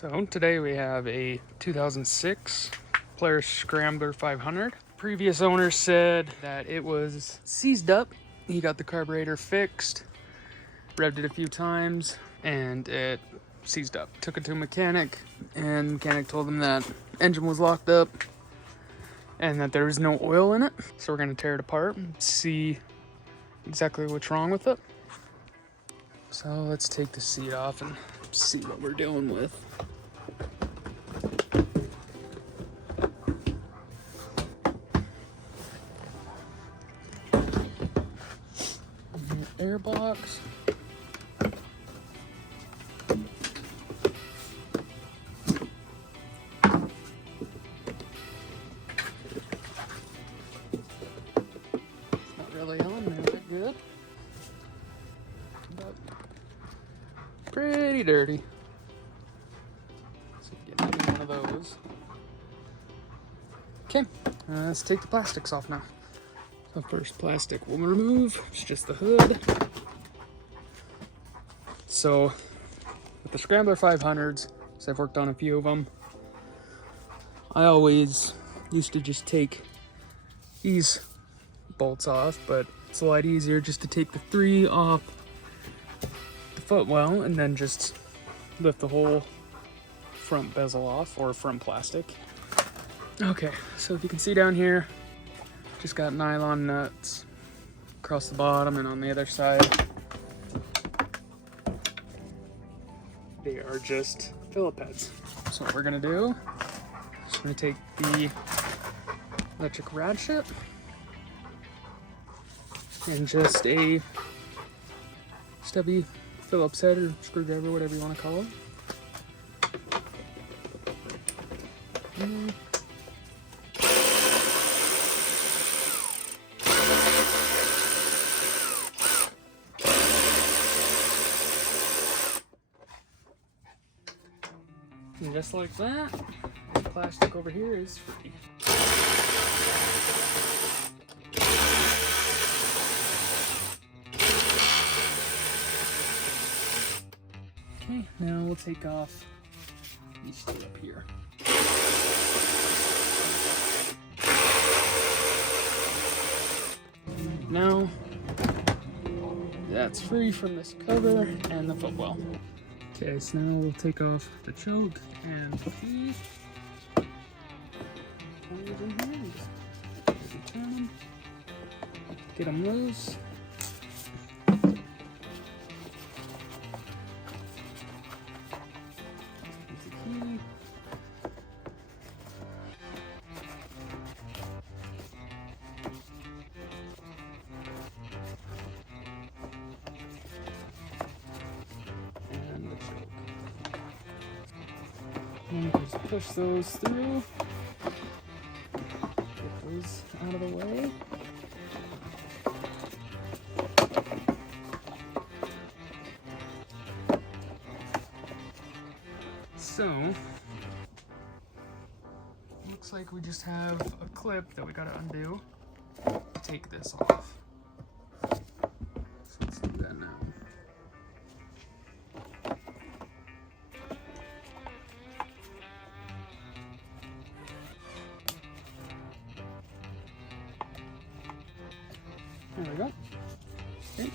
So today we have a 2006 Polaris Scrambler 500. Previous owner said that it was seized up. He got the carburetor fixed, revved it a few times, and it seized up. Took it to a mechanic, and the mechanic told him that engine was locked up and that there was no oil in it. So we're gonna tear it apart and see exactly what's wrong with it. So let's take the seat off and see what we're dealing with. Air box. Not really on there that good, but pretty dirty. So get another one of those. Okay, let's take the plastics off now. So first plastic we'll remove, it's just the hood. So with the Scrambler 500s, because I've worked on a few of them, I always used to just take these bolts off, but it's a lot easier just to take the 3 off the footwell and then just lift the whole front bezel off, or front plastic. Okay, so if you can see down here, just got nylon nuts across the bottom and on the other side. They are just Phillip heads. So what we're gonna do is we're gonna take the electric ratchet and just a stubby Phillips head or screwdriver, whatever you want to call it. And just like that, the plastic over here is free. Okay, now we'll take off these 2 up here. Now, that's free from this cover and the footwell. Okay, so now we'll take off the choke and the key. Turn them, get them loose. The key. And just push those through, get those out of the way. So, looks like we just have a clip that we gotta undo to take this off. So let's do that now. There we go. Okay,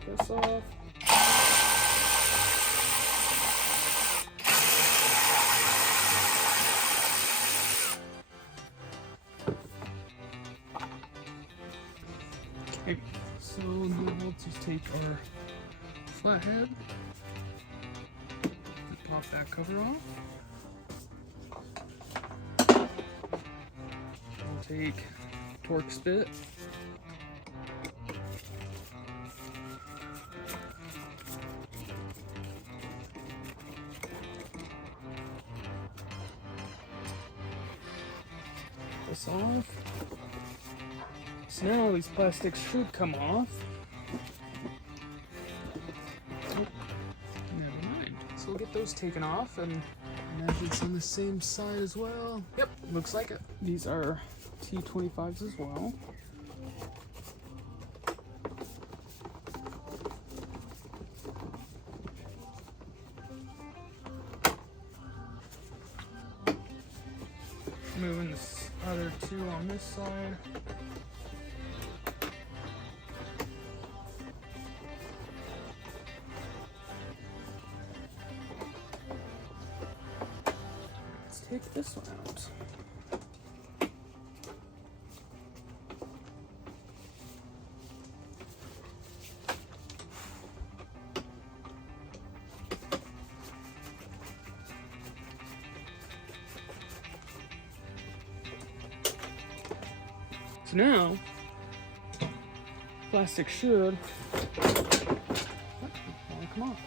take this off. Okay, so now we'll just take our flathead and pop that cover off. We'll take torque spit. This off. So now these plastics should come off. Oh, never mind. So we'll get those taken off and imagine it's on the same side as well. Yep, looks like it. These are T25s as well. moving the other two on this side. Let's take this one out. So now, plastic should come off.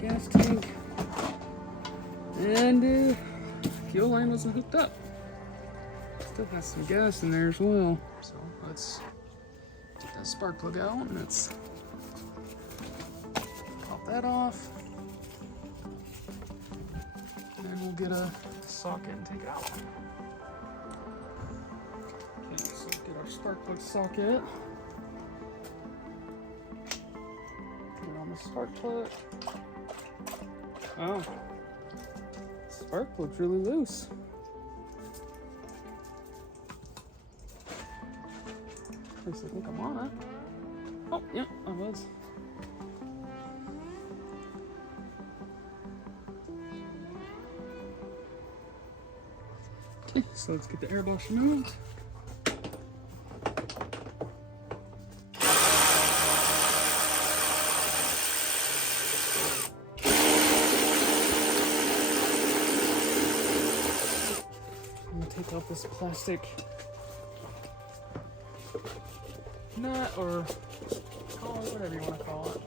Gas tank, and fuel line wasn't hooked up. Still has some gas in there as well. So let's get that spark plug out and let's pop that off. And we'll get a socket and take it out. Okay, so let's get our spark plug socket. Put it on the spark plug. Oh, spark plug's really loose. At least I think I'm on it. Oh, yeah, I was. Okay, so let's get the air brush removed. Take out this plastic nut or collar, whatever you want to call it.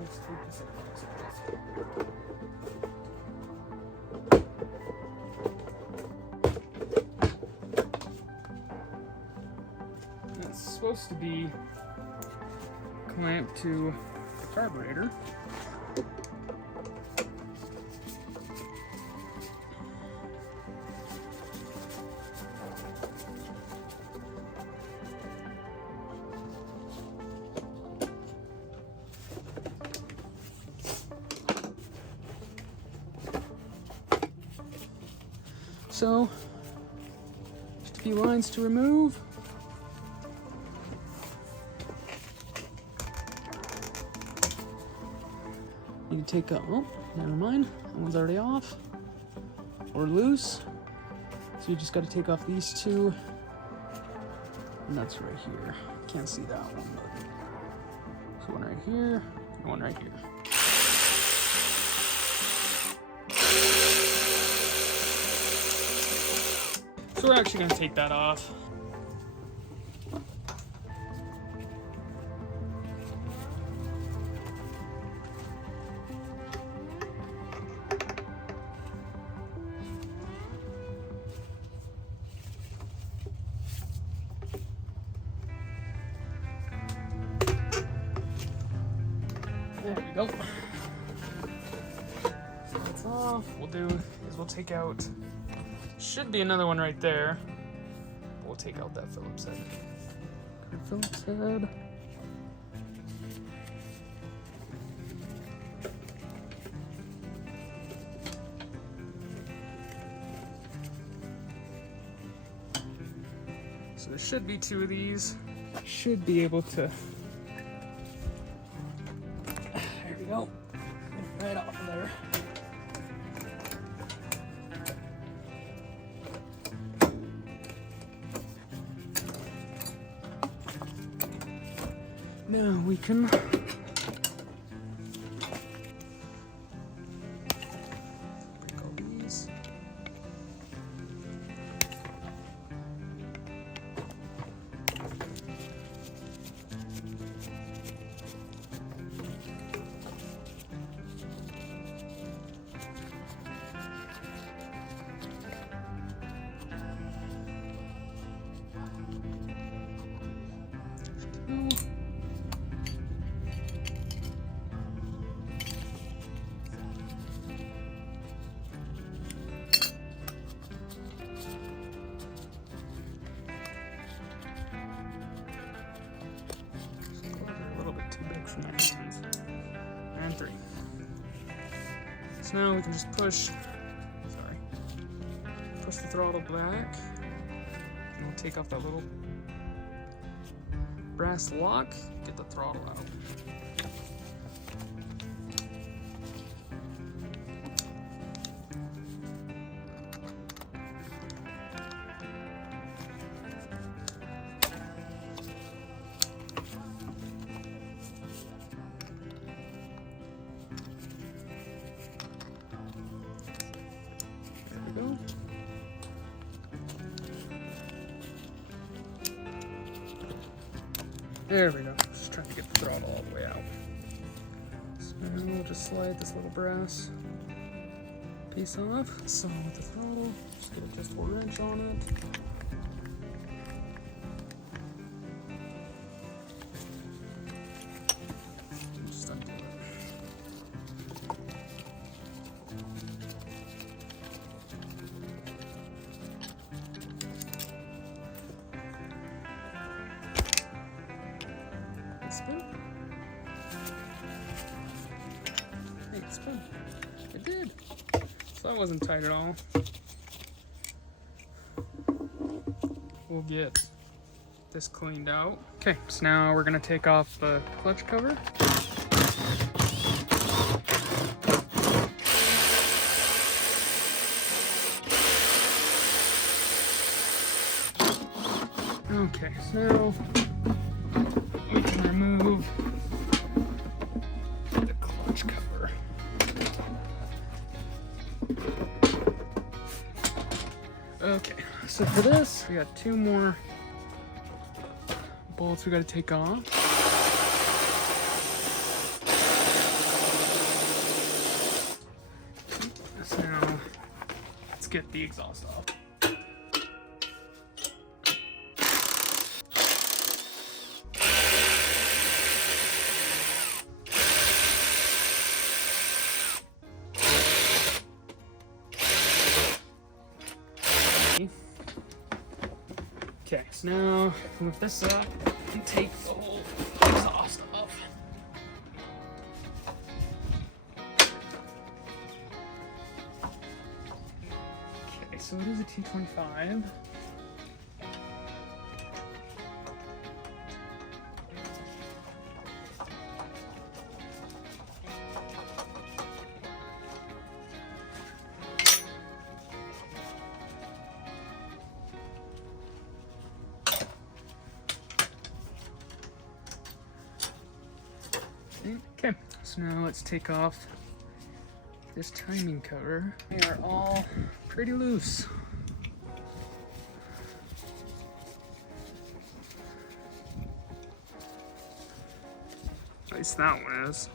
Let's take this out. It's supposed to be clamped to the carburetor. So, just a few lines to remove. You can take out, oh, never mind, that one's already off or loose. So you just got to take off these two, and that's right here. Can't see that one, but so one right here, and one right here. So we're actually going to take that off. There we go. So that's off. What we'll do is we'll take out, should be another one right there. We'll take out that Phillips head. Phillips head. So there should be two of these. Should be able to. There we go. right off of there. Now we can break all these. From their hands. And 3. So now we can just push the throttle back, and we'll take off that little brass lock, get the throttle out. There we go. Just trying to get the throttle all the way out. So now we'll just slide this little brass piece off. So with the throttle, just get a adjustable wrench on it. Just undo it. Spin. Hey, spin. It did. So that wasn't tight at all. We'll get this cleaned out. Okay, so now we're gonna take off the clutch cover. Okay, so now we can remove the clutch cover. Okay, so for this, we got 2 more bolts we gotta take off. So now, let's get the exhaust off. Okay, so now move this up and take the whole exhaust off. Okay, so it is a T25. Okay, so now let's take off this timing cover. They are all pretty loose. At least that one is.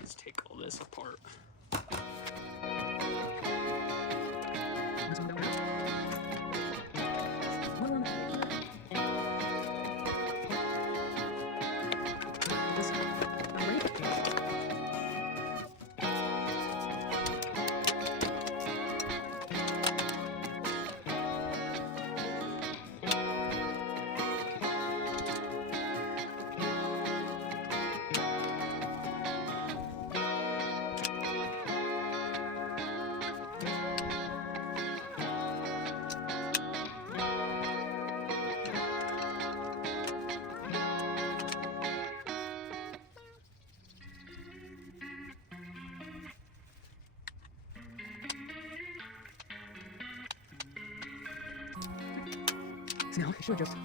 Let's take all this apart. Now it should just.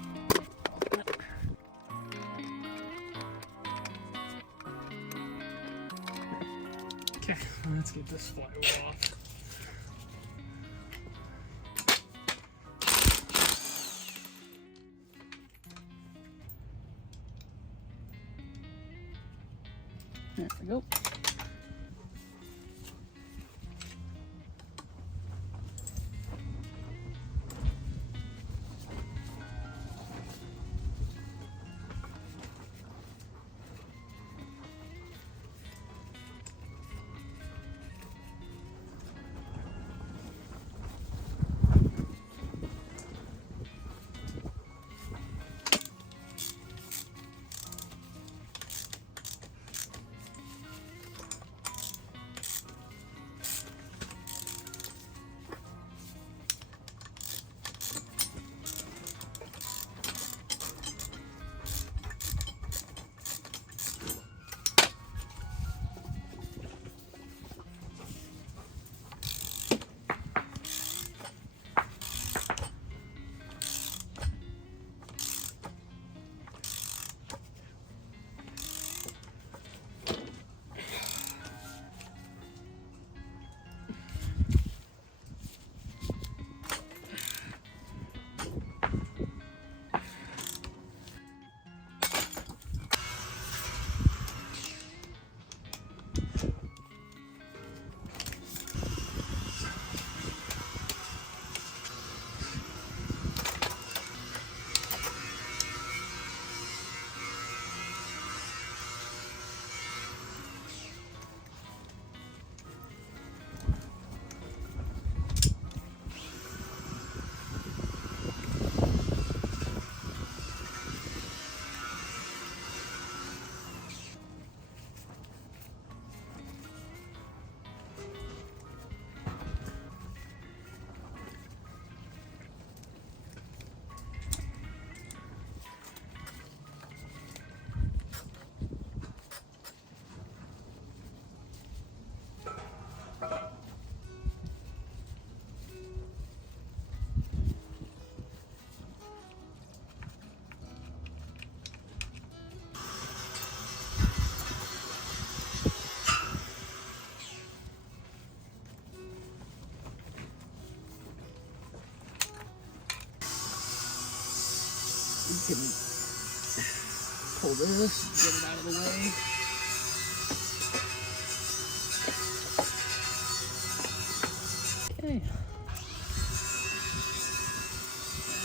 Okay, let's get this flywheel off. There we go. Can pull this, get it out of the way. Okay.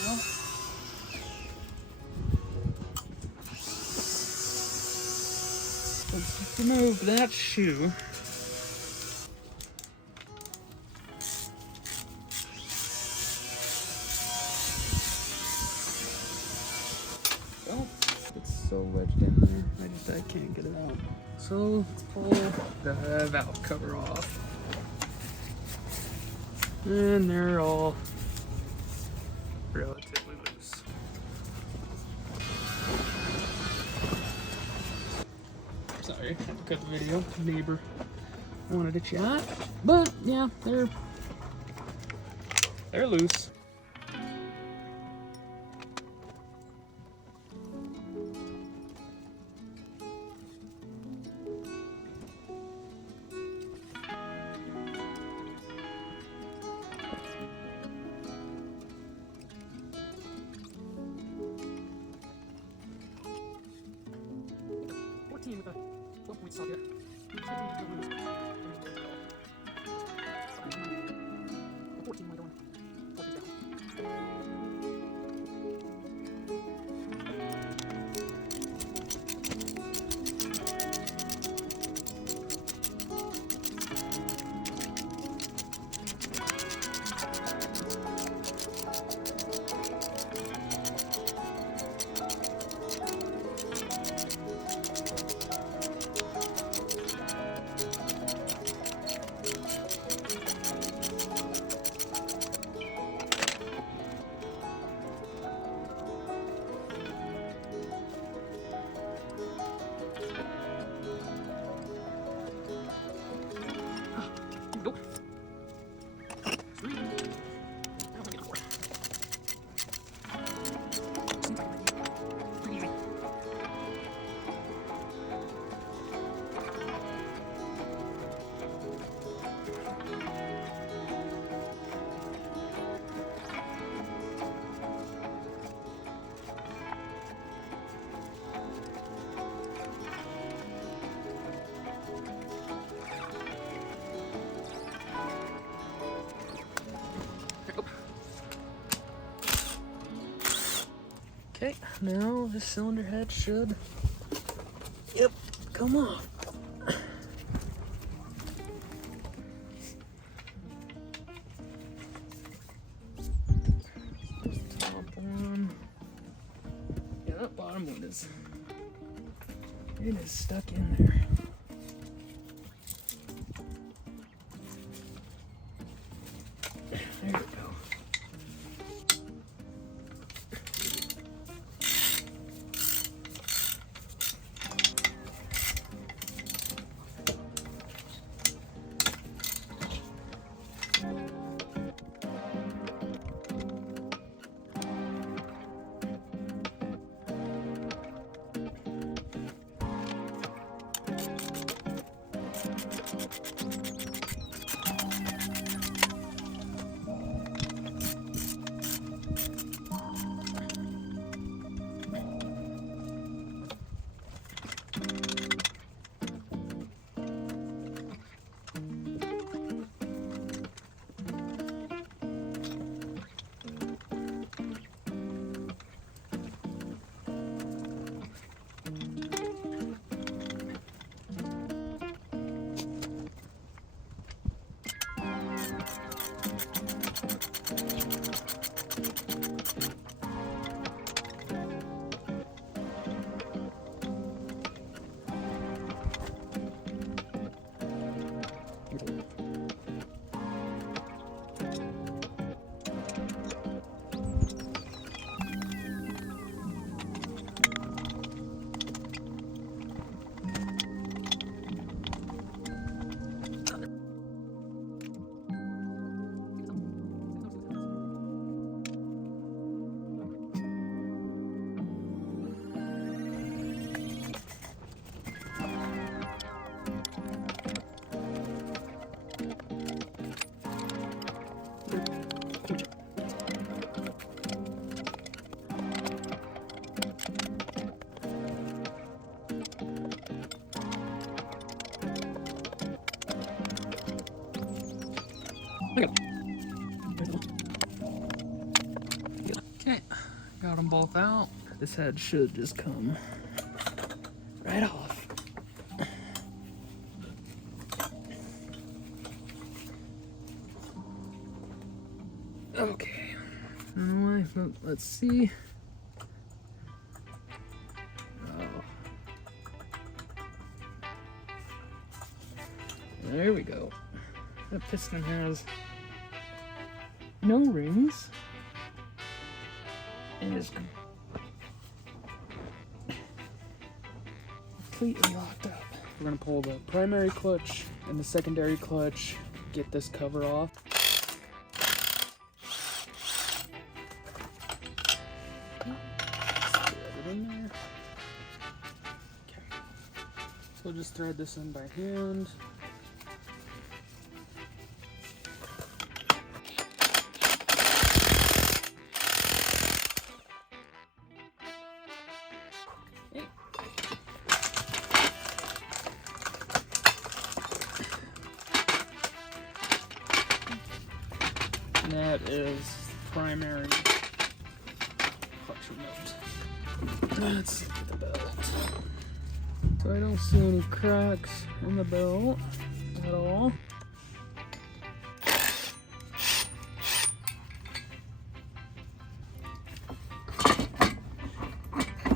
Well, let's remove that shoe. It's so wedged in there, I can't get it out. So let's pull the valve cover off. And they're all relatively loose. Sorry, I had to cut the video. Neighbor wanted to chat. But yeah, they're loose. With a 12-point socket. 15 to lose. 14 way going. 14 down. Okay, now the cylinder head should, yep, come off. Top one. Yeah, that bottom one is, it is stuck in there. There we go. Okay, got them both out. This head should just come right off. Okay, let's see. Oh. There we go. That piston has no rings and is completely locked up. We're gonna pull the primary clutch and the secondary clutch, get this cover off. In there. Okay. So just thread this in by hand. And that is primary clutch removed. Let's look at the belt. So I don't see any cracks in the belt at all.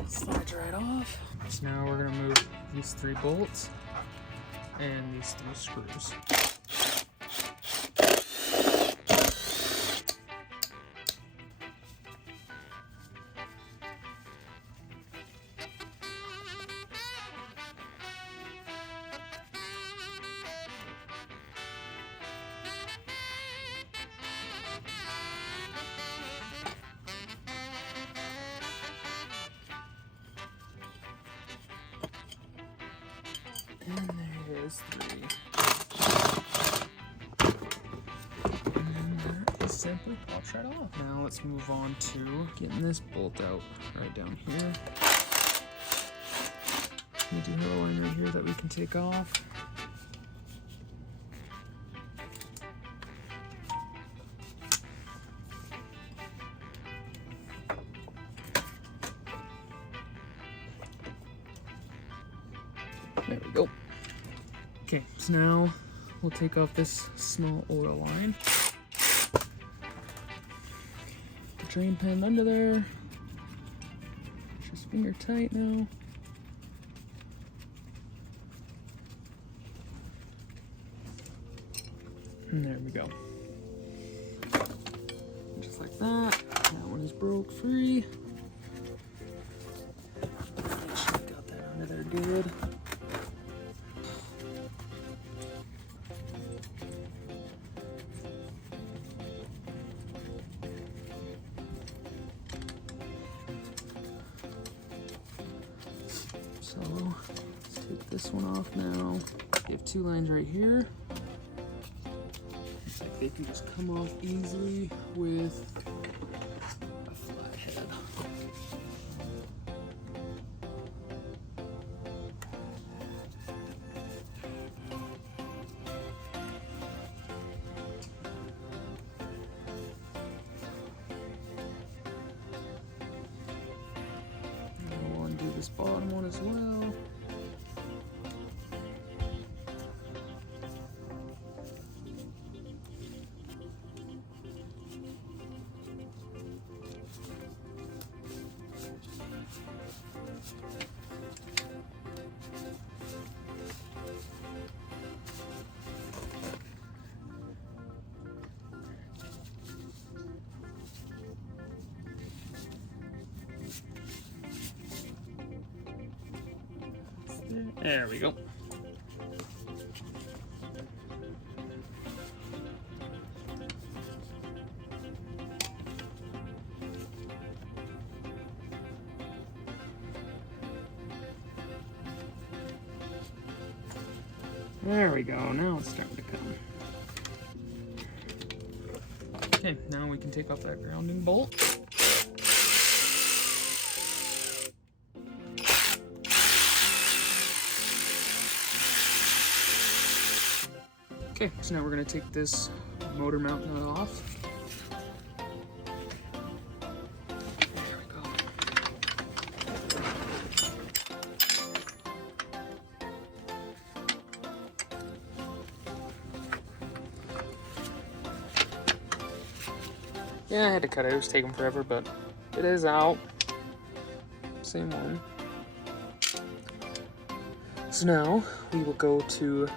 Slides right off. So now we're gonna move these 3 bolts and these 3 screws. And there's 3. And that is simply pops right off. Now let's move on to getting this bolt out right down here. We do have a line right here that we can take off. There we go. Okay, so now we'll take off this small oil line. The drain pan under there. Just finger tight now. And there we go. Just like that. That one is broke free. Make sure we got that under there good. So let's take this one off now. You have two lines right here. They can just come off easily with a flat head. And we'll undo this bottom one as well. There we go. There we go. Now it's starting to come. Okay, now we can take off that grounding bolt. Okay, so now we're going to take this motor mount nut off. There we go. Yeah, I had to cut it. It was taking forever, but it is out. Same one. So now we will go to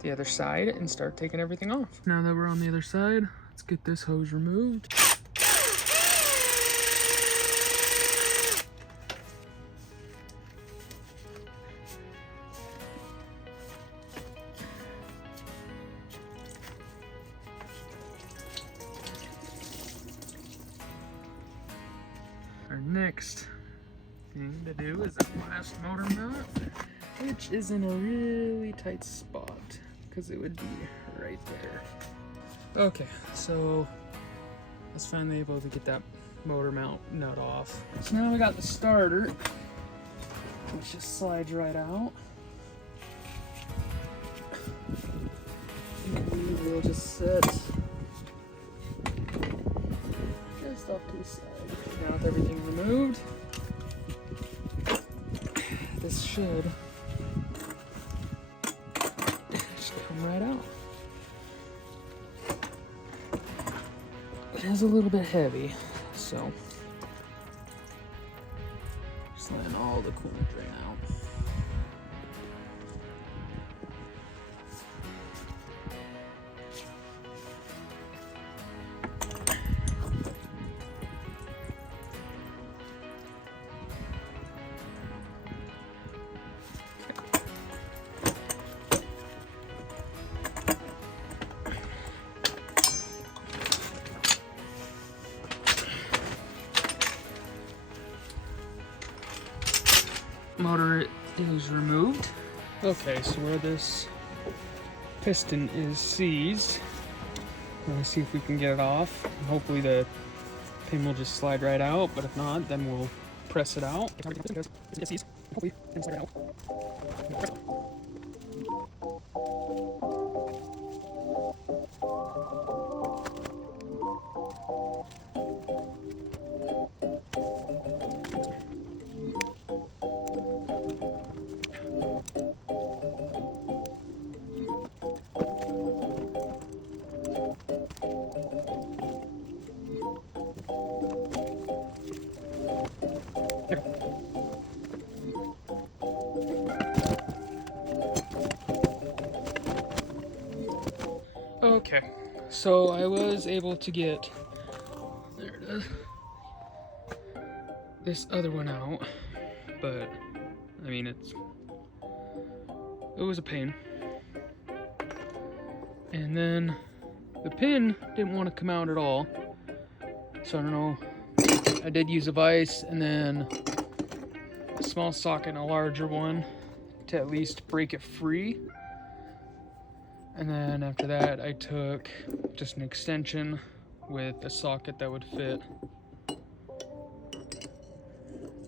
the other side and start taking everything off. Now that we're on the other side, let's get this hose removed. Our next thing to do is this last motor mount, which is in a really tight spot because it would be right there. Okay, so I was finally able to get that motor mount nut off. So now we got the starter, which just slides right out. And we'll just set just off to the side. Now with everything removed, this should just come right out. It is a little bit heavy, so just letting all the coolant drain out. Motor is removed. Okay, so where this piston is seized, we're gonna see if we can get it off. Hopefully the pin will just slide right out, but if not, then we'll press it out. Hopefully it'll slide right out. Okay, so I was able to get, there it is, this other one out, but I mean, it was a pain. And then the pin didn't want to come out at all, so I don't know, I did use a vise and then a small socket and a larger one to at least break it free. And then after that, I took just an extension with a socket that would fit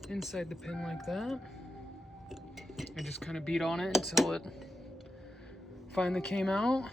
inside the pin like that. I just kind of beat on it until it finally came out.